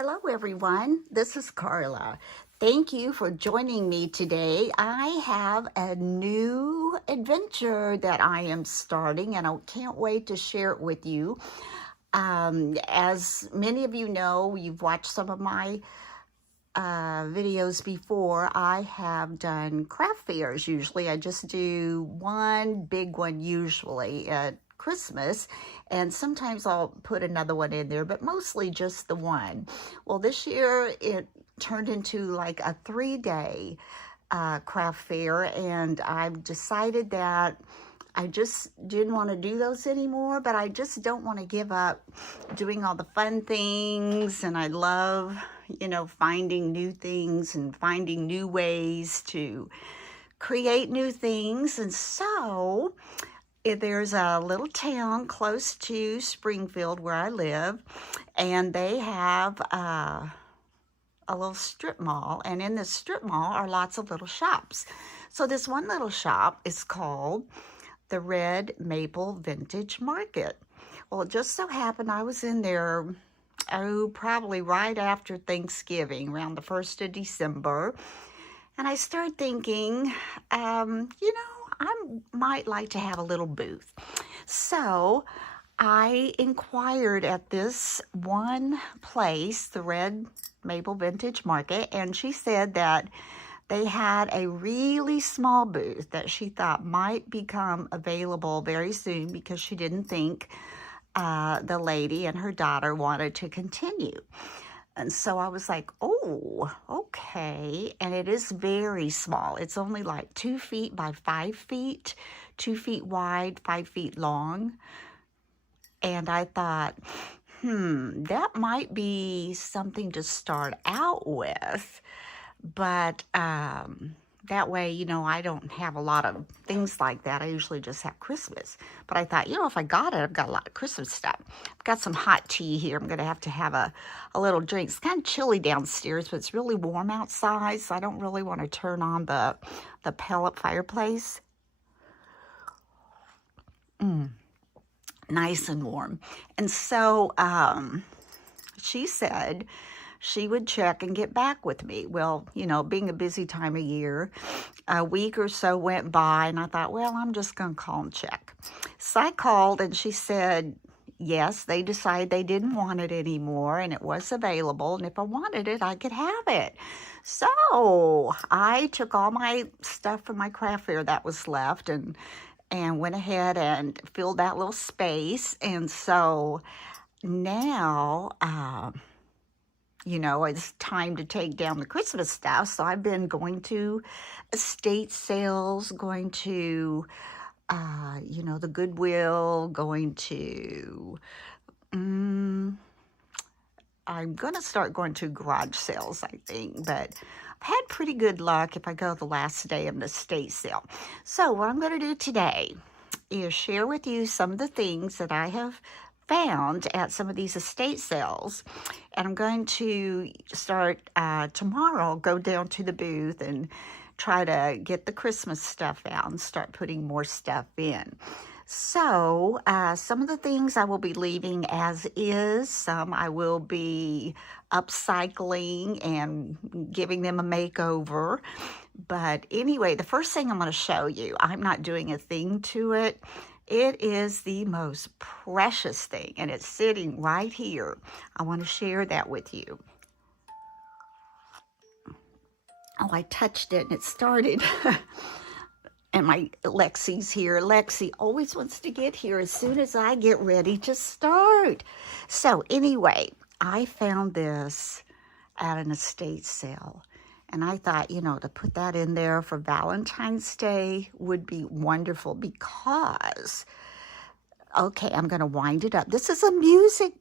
Hello, everyone. This is Carla. Thank you for joining me today. I have a new adventure that I am starting, and I can't wait to share it with you. As many of you know, you've watched some of my videos before. I have done craft fairs. Usually I just do one big one usually at Christmas, and sometimes I'll put another one in there, but mostly just the one. Well, this year it turned into like a 3-day craft fair, and I've decided that I just didn't want to do those anymore, but I just don't want to give up doing all the fun things. And I love, finding new things and finding new ways to create new things. And so there's a little town close to Springfield where I live, and they have a little strip mall. And in this strip mall are lots of little shops. So this one little shop is called the Red Maple Vintage Market. Well, it just so happened I was in there, probably right after Thanksgiving, around the 1st of December. And I started thinking, I might like to have a little booth. So I inquired at this one place, the Red Maple Vintage Market, and she said that they had a really small booth that she thought might become available very soon because she didn't think the lady and her daughter wanted to continue. And so I was like, oh, okay. And it is very small. It's only like 2 feet by 5 feet, 2 feet wide, 5 feet long. And I thought, that might be something to start out with. But that way, I don't have a lot of things like that. I usually just have Christmas. But I thought, if I got it, I've got a lot of Christmas stuff. I've got some hot tea here. I'm going to have a little drink. It's kind of chilly downstairs, but it's really warm outside, so I don't really want to turn on the pellet fireplace. Nice and warm. And so she said she would check and get back with me. Well, being a busy time of year, a week or so went by, and I thought, well, I'm just going to call and check. So I called, and she said, yes, they decided they didn't want it anymore, and it was available, and if I wanted it, I could have it. So I took all my stuff from my craft fair that was left and went ahead and filled that little space. And so now, it's time to take down the Christmas stuff. So I've been going to estate sales, going to, the Goodwill, going to, I'm going to start going to garage sales, I think. But I've had pretty good luck if I go the last day of an estate sale. So what I'm going to do today is share with you some of the things that I have found at some of these estate sales, and I'm going to start tomorrow, go down to the booth and try to get the Christmas stuff out and start putting more stuff in. So some of the things I will be leaving as is, some I will be upcycling and giving them a makeover. But anyway, the first thing I'm going to show you, I'm not doing a thing to it. It is the most precious thing, and it's sitting right here. I want to share that with you. Oh, I touched it and it started. And my Lexi's here. Lexi always wants to get here as soon as I get ready to start. So anyway, I found this at an estate sale. And I thought, to put that in there for Valentine's Day would be wonderful because, okay, I'm going to wind it up. This is a music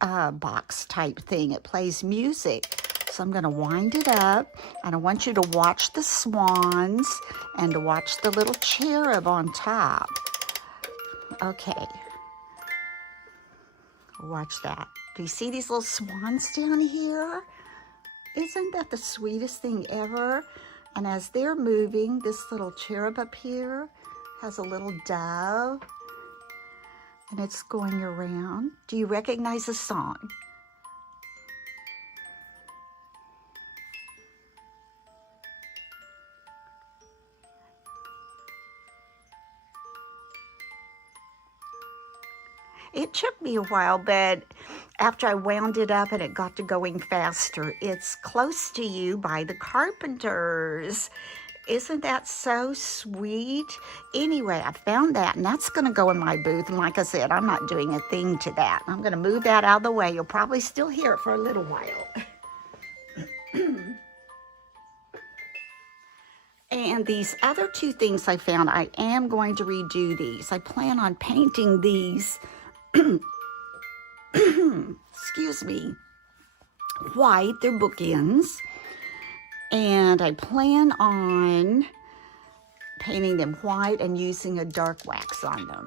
box type thing. It plays music. So I'm going to wind it up, and I want you to watch the swans and to watch the little cherub on top. Okay. Watch that. Do you see these little swans down here? Isn't that the sweetest thing ever? And as they're moving, this little cherub up here has a little dove, and it's going around. Do you recognize the song? It took me a while, but after I wound it up and it got to going faster, it's Close to You by the Carpenters. Isn't that so sweet? Anyway, I found that, and that's going to go in my booth. And like I said, I'm not doing a thing to that. I'm going to move that out of the way. You'll probably still hear it for a little while. And these other two things I found, I am going to redo these. I plan on painting these, excuse me, white. They're bookends. And I plan on painting them white and using a dark wax on them.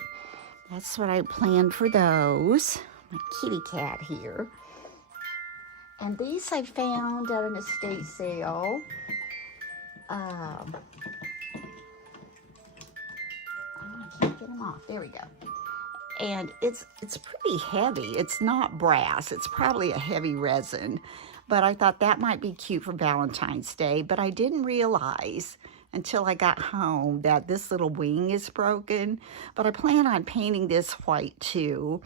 That's what I planned for those. My kitty cat here. And these I found at an estate sale. I can't get them off. There we go. And it's pretty heavy. It's not brass. It's probably a heavy resin. But I thought that might be cute for Valentine's Day. But I didn't realize until I got home that this little wing is broken. But I plan on painting this white too.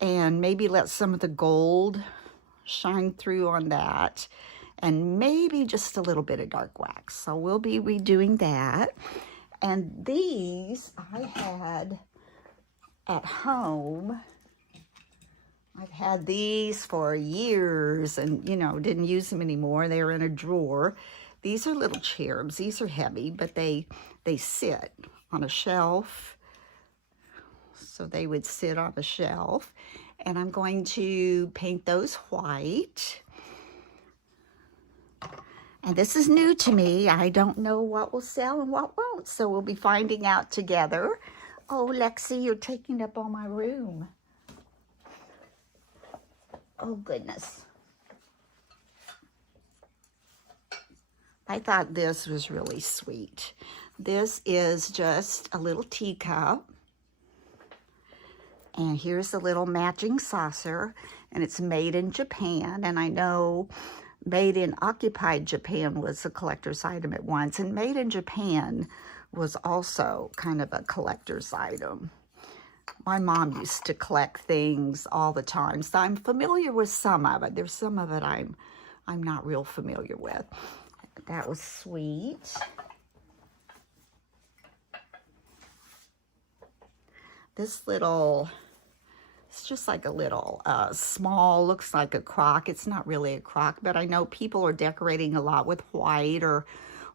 And maybe let some of the gold shine through on that. And maybe just a little bit of dark wax. So we'll be redoing that. And these I had at home. I've had these for years and, you know, didn't use them anymore. They were in a drawer. These are little cherubs. These are heavy, but they sit on a shelf. So they would sit on a shelf. And I'm going to paint those white. And this is new to me. I don't know what will sell and what won't. So we'll be finding out together. Oh, Lexi, you're taking up all my room. Oh, goodness. I thought this was really sweet. This is just a little teacup. And here's a little matching saucer. And it's made in Japan. And I know Made in Occupied Japan was a collector's item at once. And Made in Japan was also kind of a collector's item. My mom used to collect things all the time, so I'm familiar with some of it. There's some of it I'm not real familiar with. That was sweet. This little, it's just like a little small, looks like a crock. It's not really a crock, but I know people are decorating a lot with white or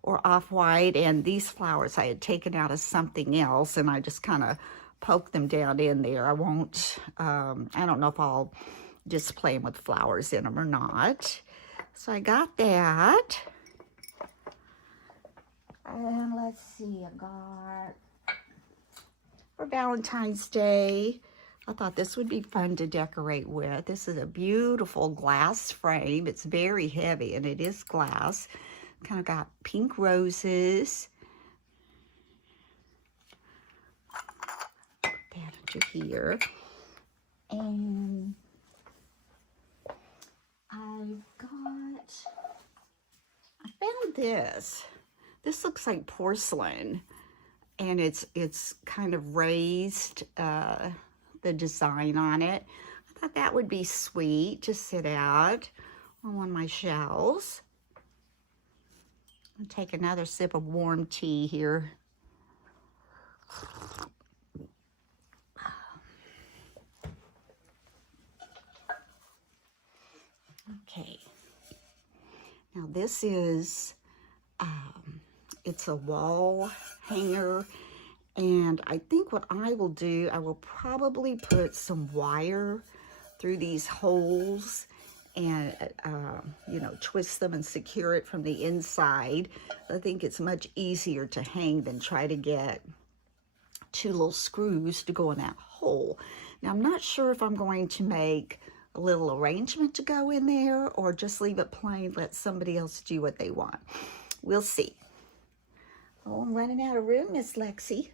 off-white, and these flowers I had taken out of something else, and I just kind of poke them down in there. I won't, I don't know if I'll display them with flowers in them or not. So I got that. And let's see, I got, for Valentine's Day, I thought this would be fun to decorate with. This is a beautiful glass frame. It's very heavy, and it is glass. Kind of got pink roses. Put that into here. And I found this. This looks like porcelain. And it's kind of raised, the design on it. I thought that would be sweet to sit out on one of my shelves. I'll take another sip of warm tea here. Okay. Now this is, it's a wall hanger. And I think what I will do, I will probably put some wire through these holes and, you know, twist them and secure it from the inside. I think it's much easier to hang than try to get two little screws to go in that hole. Now, I'm not sure if I'm going to make a little arrangement to go in there or just leave it plain, let somebody else do what they want. We'll see. Oh, I'm running out of room, Miss Lexi.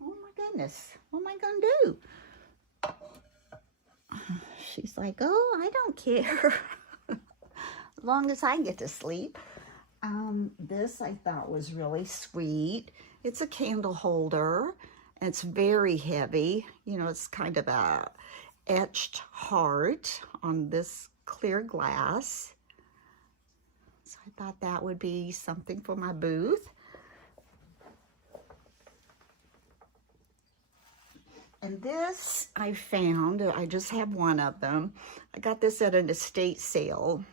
Oh my goodness, what am I gonna do? She's like, oh, I don't care. As long as I get to sleep. This I thought was really sweet. It's a candle holder, And it's very heavy. You know, it's kind of a etched heart on this clear glass. So I thought that would be something for my booth. And this I found, I just have one of them. I got this at an estate sale,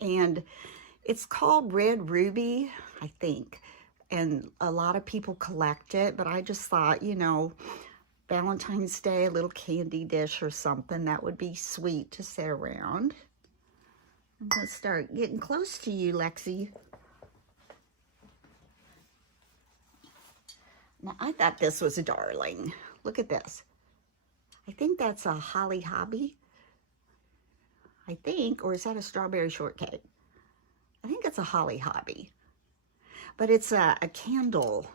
and it's called Red Ruby, I think. And a lot of people collect it, but I just thought, you know, Valentine's Day, a little candy dish or something, that would be sweet to sit around. I'm gonna start getting close to you, Lexi. Now, I thought this was a darling. Look at this. I think that's a holly hobby. I think, or is that a strawberry shortcake? I think it's a holly hobby. But it's a candle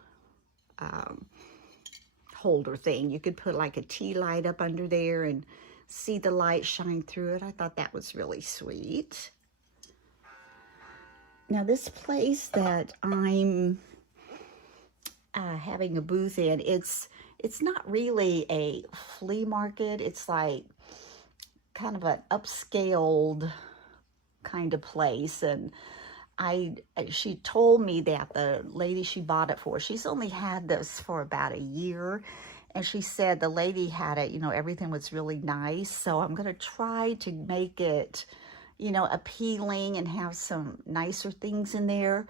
holder thing. You could put like a tea light up under there and see the light shine through it. I thought that was really sweet. Now this place that I'm having a booth in, it's not really a flea market. It's like kind of an upscaled kind of place. And she told me that the lady she bought it for, she's only had this for about a year. And she said the lady had it, you know, everything was really nice. So I'm going to try to make it, you know, appealing and have some nicer things in there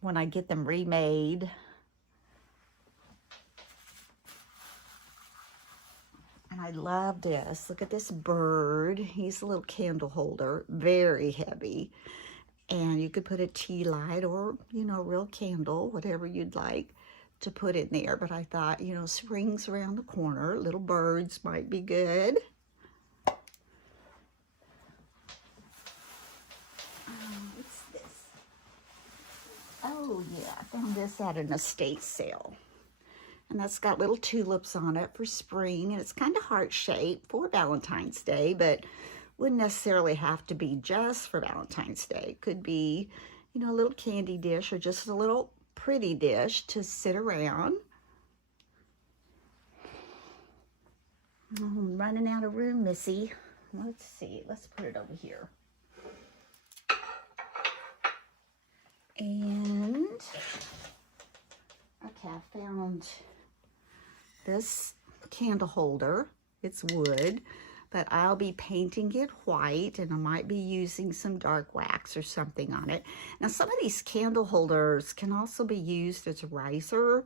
when I get them remade. And I love this. Look at this bird. He's a little candle holder, very heavy. And you could put a tea light or, you know, a real candle, whatever you'd like to put in there. But I thought, you know, spring's around the corner. Little birds might be good. What's this? Oh, yeah, I found this at an estate sale. And that's got little tulips on it for spring. And it's kind of heart-shaped for Valentine's Day, but wouldn't necessarily have to be just for Valentine's Day. It could be, you know, a little candy dish or just a little pretty dish to sit around. Oh, I'm running out of room, Missy. Let's see. Let's put it over here. And, okay, I found this candle holder. It's wood, but I'll be painting it white, and I might be using some dark wax or something on it. Now, some of these candle holders can also be used as a riser.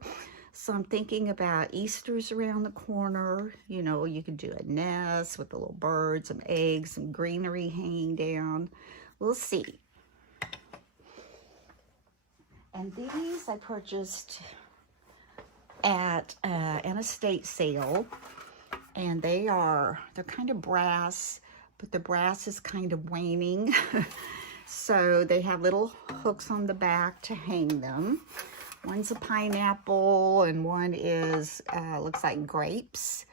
So I'm thinking about Easter's around the corner. You know, you could do a nest with a little bird, some eggs, some greenery hanging down. We'll see. And these I purchased at an estate sale, and they're kind of brass, but the brass is kind of waning. So they have little hooks on the back to hang them. One's a pineapple and one is looks like grapes.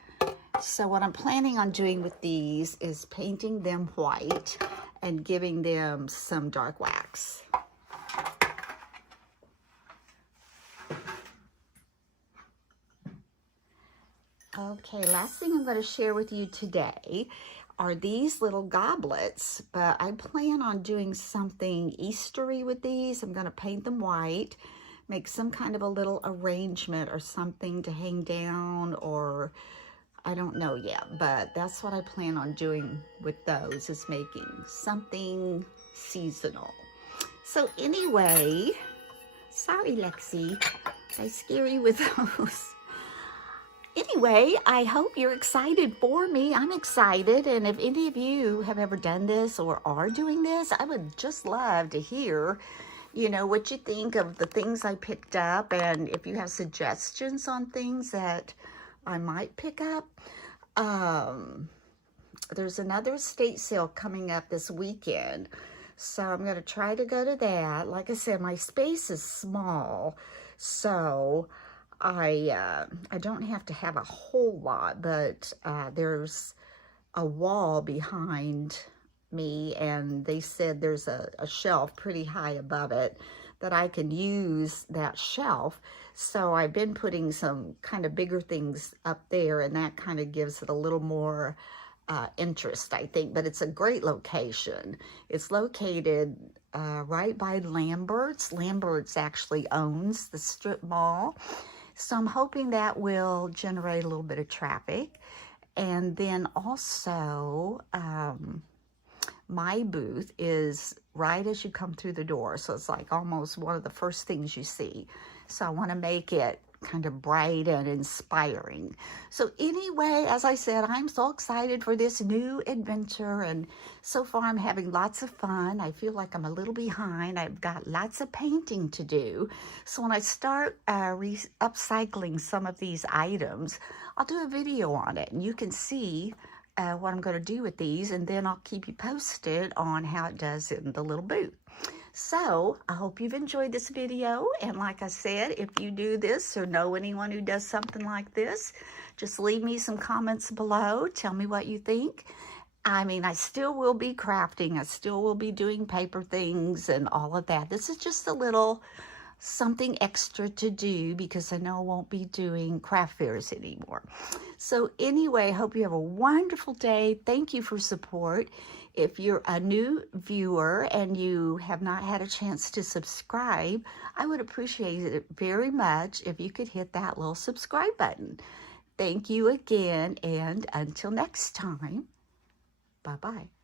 So what I'm planning on doing with these is painting them white and giving them some dark wax. Okay, last thing I'm going to share with you today are these little goblets, but I plan on doing something Eastery with these. I'm going to paint them white, make some kind of a little arrangement or something to hang down, or I don't know yet, but that's what I plan on doing with those, is making something seasonal. So anyway, sorry Lexi, I scare you with those. Anyway, I hope you're excited for me. I'm excited, and if any of you have ever done this or are doing this, I would just love to hear, you know, what you think of the things I picked up, and if you have suggestions on things that I might pick up. There's another estate sale coming up this weekend, so I'm going to try to go to that. Like I said, my space is small, so I don't have to have a whole lot, but there's a wall behind me, and they said there's a shelf pretty high above it that I can use that shelf. So I've been putting some kind of bigger things up there, and that kind of gives it a little more interest, I think. But it's a great location. It's located right by Lambert's. Lambert's actually owns the strip mall. So I'm hoping that will generate a little bit of traffic. And then also, my booth is right as you come through the door. So it's like almost one of the first things you see. So I want to make it kind of bright and inspiring. So anyway, as I said, I'm so excited for this new adventure, and so far I'm having lots of fun. I feel like I'm a little behind. I've got lots of painting to do. So when I start upcycling some of these items, I'll do a video on it, and you can see what I'm going to do with these, and then I'll keep you posted on how it does in the little booth. So I hope you've enjoyed this video, and like I said, if you do this or know anyone who does something like this, just leave me some comments below. Tell me what you think. I mean, I still will be crafting. I still will be doing paper things and all of that. This is just a little something extra to do because I know I won't be doing craft fairs anymore. So anyway, hope you have a wonderful day. Thank you for support. If you're a new viewer and you have not had a chance to subscribe, I would appreciate it very much if you could hit that little subscribe button. Thank you again, and until next time, bye-bye.